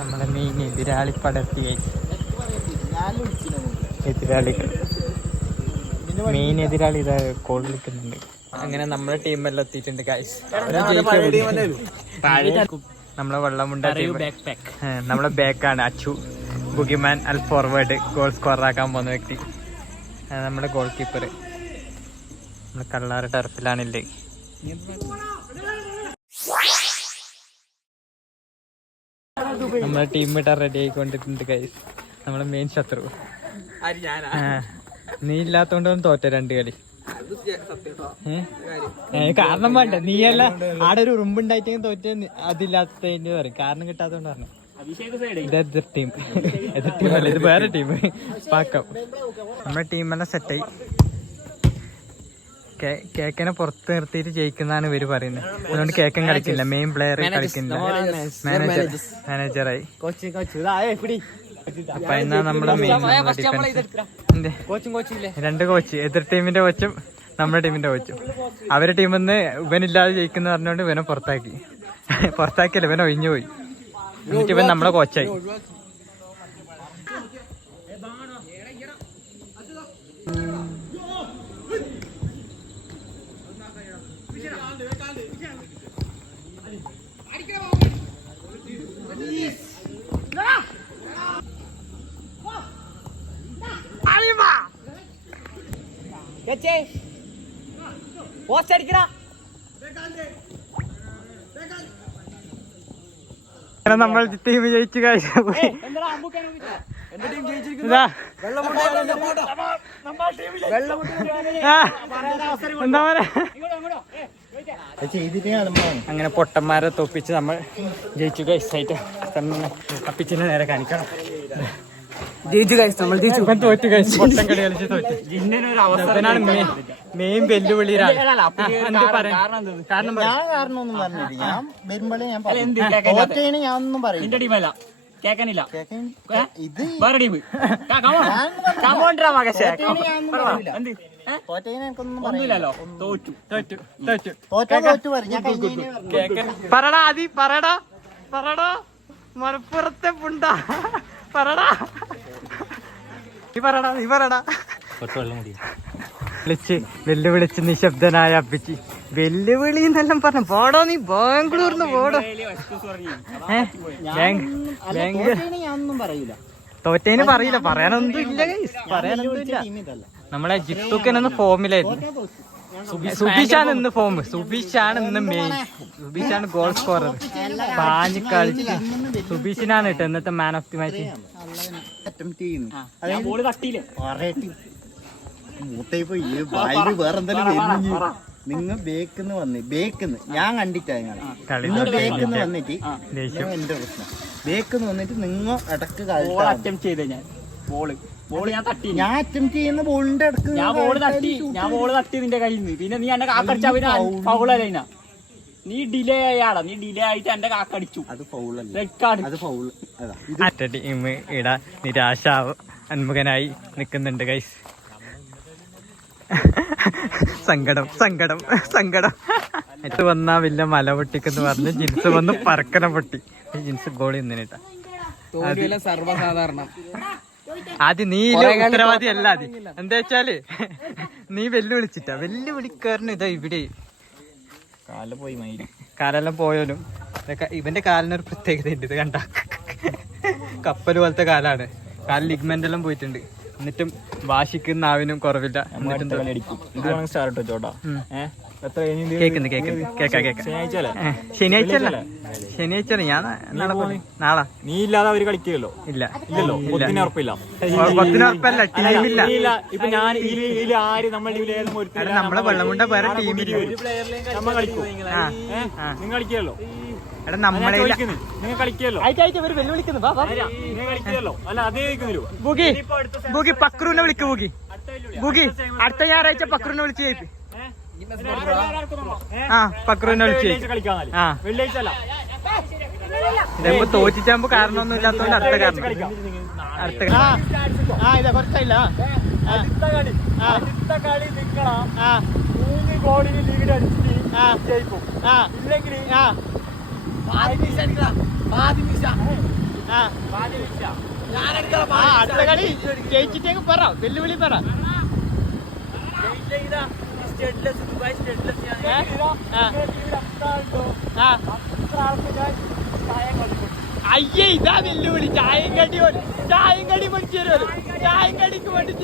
നമ്മളെ മെയിൻ എതിരാളി പടർത്തി എതിരാളി. മെയിൻ എതിരാളി ഇതാ കോൾ നിൽക്കുന്നുണ്ട് അങ്ങനെ നമ്മളെ എല്ലാം എത്തിയിട്ടുണ്ട് കാശ് നമ്മളെ വെള്ളമുണ്ട ടീം നമ്മളെ ബാക്കാണ് അച്ചു. ബുഗിമാൻ അൽ ഫോർവേഡ് ഗോൾ സ്കോർ ആക്കാൻ പോകുന്ന വ്യക്തി. നമ്മുടെ ഗോൾ കീപ്പർ നമ്മുടെ കള്ളാറ് ടർഫിലാണില്ലേ നമ്മളെ ടീം ഇട്ടാ റെഡി ആയിക്കൊണ്ടിട്ടുണ്ട് കൈസ് നമ്മളെ മെയിൻ ശത്രു. നീ ഇല്ലാത്തോണ്ടൊന്നും തോറ്റ രണ്ട് കളി. കാരണം വേണ്ട. നീയല്ല ആടെ ഒരു ഉറുമ്പുണ്ടായിട്ട് തോറ്റ അതില്ലാത്തതിന്റെ പറയും. കാരണം കിട്ടാത്തോണ്ട് പറഞ്ഞു. ഇത് എതിർ ടീം എതിർ ടീം അല്ല ഇത് വേറെ ടീം പാക്കം. നമ്മുടെ ടീം ടീമെല്ലാം സെറ്റായി കേക്കനെ പുറത്ത് നിർത്തിയിട്ട് ജയിക്കുന്നതാണ് ഇവർ പറയുന്നത്. അതുകൊണ്ട് കേക്കൻ കളിക്കില്ല. മെയിൻ പ്ലെയർ കളിക്കില്ല. മാനേജർ മാനേജറായി അപ്പൊ എന്നാ നമ്മുടെ മെയിൻ രണ്ട് കോച്ച് എതിർ ടീമിന്റെ കോച്ചും നമ്മുടെ ടീമിന്റെ കോച്ചും അവരുടെ ടീമിൽ നിന്ന് ഇവനില്ലാതെ ജയിക്കുന്ന പറഞ്ഞുകൊണ്ട് ഇവനെ പുറത്താക്കി. പുറത്താക്കിയല്ല ഇവൻ ഒഴിഞ്ഞു പോയി. എന്നിട്ട് ഇവൻ നമ്മളെ കോച്ചായി നമ്മൾ ടീം ജയിച്ചു എന്താ അങ്ങനെ പൊട്ടന്മാരെ തോപ്പിച്ച് നമ്മൾ ജയിച്ചു കഴിച്ചായിട്ട് അപ്പിച്ചിനെ നേരെ കാണിക്കണം. ജയിച്ചു കഴിച്ചു നമ്മൾ ജയിച്ചു. ഇവൻ തോറ്റു കഴിച്ചു. പൊട്ടൻ കളി കളിച്ച് തോറ്റു. ഇവനാണ് മെയിൻ പറയാൻ? കാരണം പറ. ഞാൻ കാരണമൊന്നും പറഞ്ഞില്ല. ഞാൻ വരുമ്പോഴേ ഞാൻ. തോറ്റേന് ഞാൻ ഒന്നും പറയില്ല ടീമല്ല. കേക്കാനില്ല. കേക്കാൻ ഇത് വേറെ ടീം. തോറ്റേന് ഞാൻ ഒന്നും പറയില്ല. തോറ്റേന് എനിക്കൊന്നും പറയില്ല. ഒന്നുമില്ലല്ലോ. തോറ്റു. തോറ്റു. തോറ്റു. തോറ്റാ തോറ്റു പറയും. ഞാൻ കഴിഞ്ഞതിനെ പറഞ്ഞു. പറടാ ആദി പറടാ. പറടാ. മലപ്പുറത്തെ പുണ്ട. പറടാ. നീ പറടാ നീ പറടാ. വിളിച്ച് വെല്ലുവിളിച്ച് നിശബ്ദനായ അപ്പിച്ചി വെല്ലുവിളി എന്നെല്ലാം പറഞ്ഞു. പോടോ നീ ബാംഗ്ലൂർന്ന് പോടോ. തോറ്റേന് പറയില്ല തോറ്റേന് പറയില്ല. പറയാനൊന്നും ഇല്ല. പറയാനൊന്നും ഇല്ല. നമ്മളെ ജിത്തുക്കനൊന്ന് ഫോമിലായിരുന്നു. സുബീഷാണ് ഇന്ന് ഫോം സുബീഷാണ് ഇന്ന് മെയിൻ സുബീഷാണ് ഗോൾ സ്കോറർ പാഞ്ഞു കളിച്ച്. സുബീഷിനാണ് കേട്ടോ ഇന്നത്തെ മാൻ ഓഫ് ദി മാച്ച് മൂത്തേ പോയി നിങ്ങൾ ബേക്കെന്ന് വന്ന് ബേക്കെന്ന് ഞാൻ കണ്ടിട്ടാ നിങ്ങൾ കളി നിങ്ങൾ ബേക്കുന്ന് വന്നിട്ട് എന്റെ പ്രശ്നം. ബേക്കെന്ന് വന്നിട്ട് നിങ്ങൾ ഇടയ്ക്ക് അറ്റംപ്റ്റ് ചെയ്തേ ഞാൻ. ബോൾ ബോൾ ഞാൻ തട്ടി. ഞാൻ അറ്റംപ്റ്റ് ചെയ്യുന്ന ബോളിന്റെ ഇടയ്ക്ക് ഞാൻ ബോൾ തട്ടി. ഞാൻ ബോൾ തട്ടി നിന്റെ കയ്യിൽ നിന്ന് പിന്നെ നീ എന്നെ കാക്കടിച്ച പിന്നെ ഫൗളല്ല നീ ഡിലേ ആയാടാ. നീ ഡിലേ ആയിട്ട് എന്റെ കാക്കടിച്ചു. അത് ഫൗളല്ല റെഡ് കാർഡ് അത് ഫൗൾ അതാ. മറ്റേ ടീം ഇടാ നിരാശ അന്മുഖനായി നിൽക്കുന്നുണ്ട് ഗൈസ് സങ്കടം സങ്കടം സങ്കടം. ഇത് വന്നാ വല്ല മല പൊട്ടിക്കെന്ന് പറഞ്ഞ് ജിൻസ് വന്ന് പറക്കന പൊട്ടി. ജിൻസ് ഗോളി നിന്നിട്ടാ. സർവസാധാരണം. ആദ്യം നീ ഉത്തരവാദി അല്ല അത് എന്താ വെച്ചാൽ? നീ വെല്ലുവിളിച്ചിട്ടാ. വെല്ലുവിളിക്കാരന് ഇതാ ഇവിടെ. കാല പോയി കാലെല്ലാം പോയാലും. ഇതൊക്കെ ഇവന്റെ കാലിനൊരു പ്രത്യേകത ഉണ്ട് ഇത് കണ്ട. കപ്പൽ പോലത്തെ കാലാണ്. കാലിൽ ലിഗ്മെന്റ് എല്ലാം പോയിട്ടുണ്ട്. എന്നിട്ടും വാശിക്കുന്ന നാവിനും കുറവില്ല. ശനിയാഴ്ച ശനിയാഴ്ച ഞാൻ നാളെ നീ ഇല്ലാതെ അവർ കളിക്കില്ലല്ലോ ഇല്ല. ഇല്ലല്ലോ? ഇല്ല. ഒത്തിന് ഉറപ്പില്ല. ഉറപ്പല്ല. ടീമില്ല. ഇപ്പൊ ഞാൻ ആര് നമ്മുടെ ടീമിൽ നമ്മളെ വെള്ളമുണ്ട വേറെ ടീമില്ല. നമ്മ കളിക്കും. ആ. ഏഹ് ആ. നിങ്ങൾ കളിക്കുകയല്ലോ? എടാ നമ്മളെ ബുഗി ബുഗി പക്രൂനെ വിളിക്ക് ബുഗി. ബുഗി അടുത്ത ഞായറാഴ്ച പക്രൂനെ വിളിച്ച് ജയിപ്പ്. ആ പക്രൂനെ വിളിച്ച് ആ. ഇതാകുമ്പോ തോറ്റിച്ചാകുമ്പോ കാരണമൊന്നും ഇല്ലാത്തോണ്ട് അടുത്ത കാരണം അടുത്ത കളി മൂന്ന് ഗോളിന് ലീഡ് അടിച്ചിട്ട് ജയിക്കും ആ ഇല്ലെങ്കിൽ അടുത്ത കളി ജയിച്ചിട്ടേക്ക് പറ. വെല്ലുവിളി പറ. അയ്യേ ഇതാ വെല്ലുവിളി. ചായം കടി ചായം കടി പഠിച്ചു തരുമല്ലോ ചായം കടിക്ക് വേണ്ടി